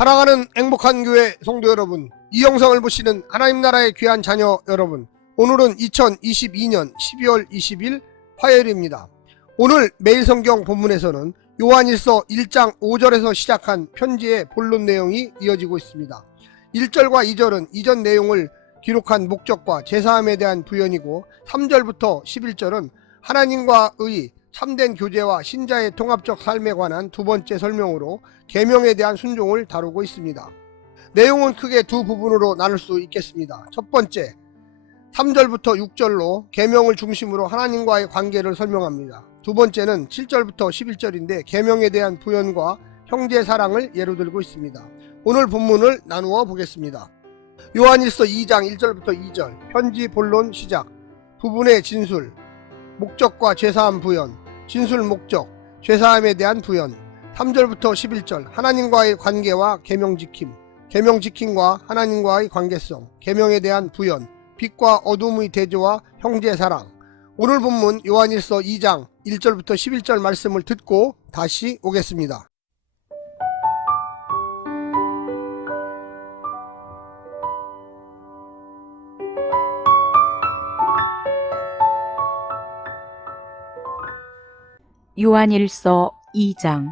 사랑하는 행복한 교회 성도 여러분, 이 영상을 보시는 하나님 나라의 귀한 자녀 여러분, 오늘은 2022년 12월 20일 화요일입니다. 오늘 매일 성경 본문에서는 요한일서 1장 5절에서 시작한 편지의 본론 내용이 이어지고 있습니다. 1절과 2절은 이전 내용을 기록한 목적과 제사함에 대한 부연이고, 3절부터 11절은 하나님과의 참된 교제와 신자의 통합적 삶에 관한 두 번째 설명으로 계명에 대한 순종을 다루고 있습니다. 내용은 크게 두 부분으로 나눌 수 있겠습니다. 첫 번째, 3절부터 6절로 계명을 중심으로 하나님과의 관계를 설명합니다. 두 번째는 7절부터 11절인데 계명에 대한 부연과 형제 사랑을 예로 들고 있습니다. 오늘 본문을 나누어 보겠습니다. 요한일서 2장 1절부터 2절, 편지 본론 시작, 부분의 진술, 목적과 죄사함 부연, 진술 목적, 죄사함에 대한 부연, 3절부터 11절, 하나님과의 관계와 계명 지킴, 계명 지킴과 하나님과의 관계성, 계명에 대한 부연, 빛과 어둠의 대조와 형제 사랑. 오늘 본문 요한일서 2장 1절부터 11절 말씀을 듣고 다시 오겠습니다. 요한일서 2장.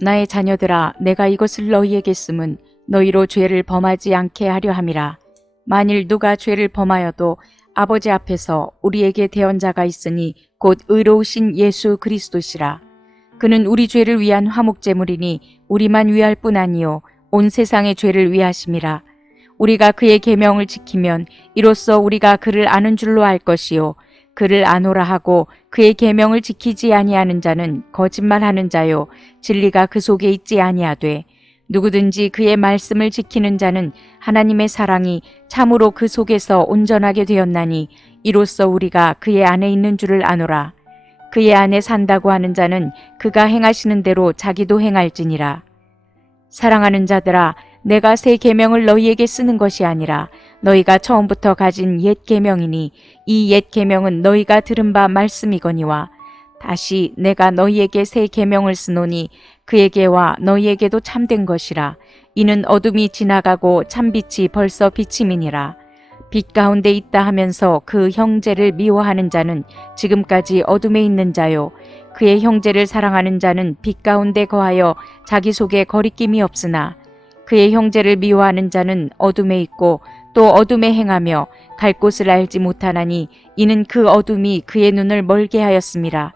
나의 자녀들아, 내가 이것을 너희에게 쓰면 너희로 죄를 범하지 않게 하려 함이라. 만일 누가 죄를 범하여도 아버지 앞에서 우리에게 대언자가 있으니 곧 의로우신 예수 그리스도시라. 그는 우리 죄를 위한 화목제물이니 우리만 위할 뿐 아니요 온 세상의 죄를 위하심이라. 우리가 그의 계명을 지키면 이로써 우리가 그를 아는 줄로 알 것이요 그를 아노라 하고 그의 계명을 지키지 아니하는 자는 거짓말하는 자요 진리가 그 속에 있지 아니하되, 누구든지 그의 말씀을 지키는 자는 하나님의 사랑이 참으로 그 속에서 온전하게 되었나니 이로써 우리가 그의 안에 있는 줄을 아노라. 그의 안에 산다고 하는 자는 그가 행하시는 대로 자기도 행할지니라. 사랑하는 자들아, 내가 새 계명을 너희에게 쓰는 것이 아니라 너희가 처음부터 가진 옛 계명이니 이 옛 계명은 너희가 들은 바 말씀이거니와, 다시 내가 너희에게 새 계명을 쓰노니 그에게와 너희에게도 참된 것이라. 이는 어둠이 지나가고 참빛이 벌써 비침이니라. 빛 가운데 있다 하면서 그 형제를 미워하는 자는 지금까지 어둠에 있는 자요 그의 형제를 사랑하는 자는 빛 가운데 거하여 자기 속에 거리낌이 없으나, 그의 형제를 미워하는 자는 어둠에 있고 또 어둠에 행하며 갈 곳을 알지 못하나니 이는 그 어둠이 그의 눈을 멀게 하였음이라.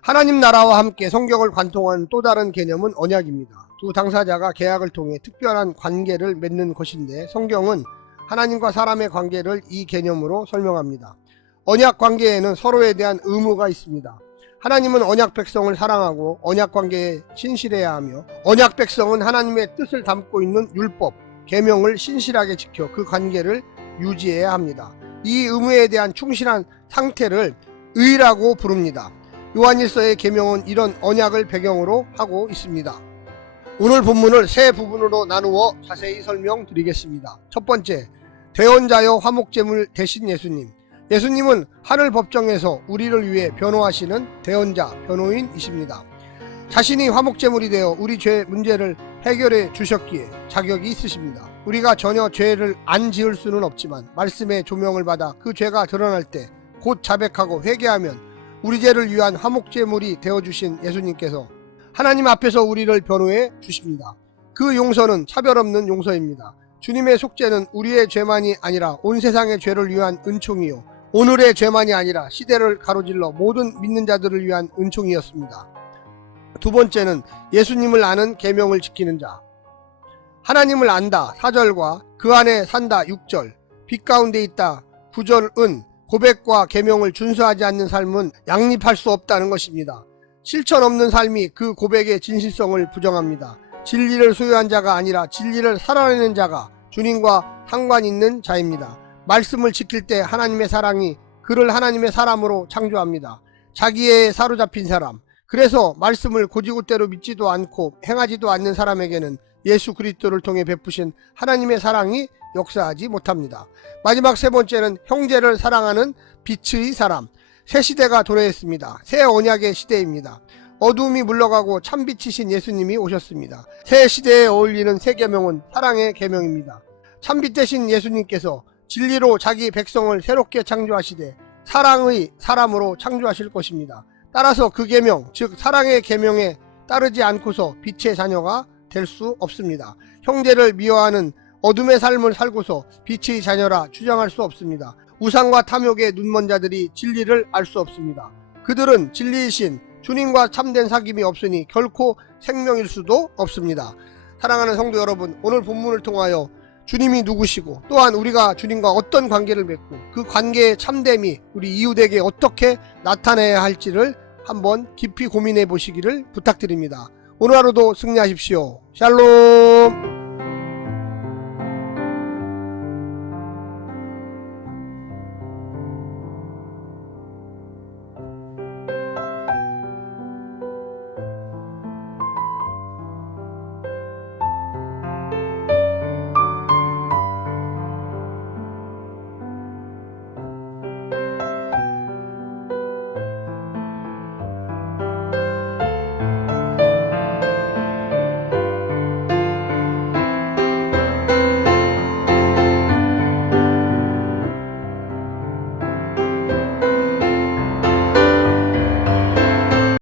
하나님 나라와 함께 성경을 관통한 또 다른 개념은 언약입니다. 두 당사자가 계약을 통해 특별한 관계를 맺는 것인데, 성경은 하나님과 사람의 관계를 이 개념으로 설명합니다. 언약 관계에는 서로에 대한 의무가 있습니다. 하나님은 언약 백성을 사랑하고 언약 관계에 신실해야 하며, 언약 백성은 하나님의 뜻을 담고 있는 율법, 계명을 신실하게 지켜 그 관계를 유지해야 합니다. 이 의무에 대한 충실한 상태를 의라고 부릅니다. 요한일서의 계명은 이런 언약을 배경으로 하고 있습니다. 오늘 본문을 세 부분으로 나누어 자세히 설명드리겠습니다. 첫 번째, 대언자여 화목제물 대신 예수님. 예수님은 하늘 법정에서 우리를 위해 변호하시는 대언자, 변호인이십니다. 자신이 화목제물이 되어 우리 죄 문제를 해결해 주셨기에 자격이 있으십니다. 우리가 전혀 죄를 안 지을 수는 없지만 말씀의 조명을 받아 그 죄가 드러날 때 곧 자백하고 회개하면 우리 죄를 위한 화목제물이 되어주신 예수님께서 하나님 앞에서 우리를 변호해 주십니다. 그 용서는 차별 없는 용서입니다. 주님의 속죄는 우리의 죄만이 아니라 온 세상의 죄를 위한 은총이요 오늘의 죄만이 아니라 시대를 가로질러 모든 믿는 자들을 위한 은총이었습니다. 두 번째는 예수님을 아는 계명을 지키는 자. 하나님을 안다 4절과 그 안에 산다 6절, 빛 가운데 있다 9절은 고백과 계명을 준수하지 않는 삶은 양립할 수 없다는 것입니다. 실천 없는 삶이 그 고백의 진실성을 부정합니다. 진리를 소유한 자가 아니라 진리를 살아내는 자가 주님과 상관 있는 자입니다. 말씀을 지킬 때 하나님의 사랑이 그를 하나님의 사람으로 창조합니다. 자기에 사로잡힌 사람, 그래서 말씀을 고지고대로 믿지도 않고 행하지도 않는 사람에게는 예수 그리스도를 통해 베푸신 하나님의 사랑이 역사하지 못합니다. 마지막 세 번째는 형제를 사랑하는 빛의 사람. 새 시대가 도래했습니다. 새 언약의 시대입니다. 어두움이 물러가고 참빛이신 예수님이 오셨습니다. 새 시대에 어울리는 새 계명은 사랑의 계명입니다. 참빛 되신 예수님께서 진리로 자기 백성을 새롭게 창조하시되 사랑의 사람으로 창조하실 것입니다. 따라서 그 계명, 즉 사랑의 계명에 따르지 않고서 빛의 자녀가 될 수 없습니다. 형제를 미워하는 어둠의 삶을 살고서 빛의 자녀라 주장할 수 없습니다. 우상과 탐욕에 눈먼 자들이 진리를 알 수 없습니다. 그들은 진리이신 주님과 참된 사귐이 없으니 결코 생명일 수도 없습니다. 사랑하는 성도 여러분, 오늘 본문을 통하여 주님이 누구시고 또한 우리가 주님과 어떤 관계를 맺고 그 관계의 참됨이 우리 이웃에게 어떻게 나타내야 할지를 한번 깊이 고민해 보시기를 부탁드립니다. 오늘 하루도 승리하십시오. 샬롬.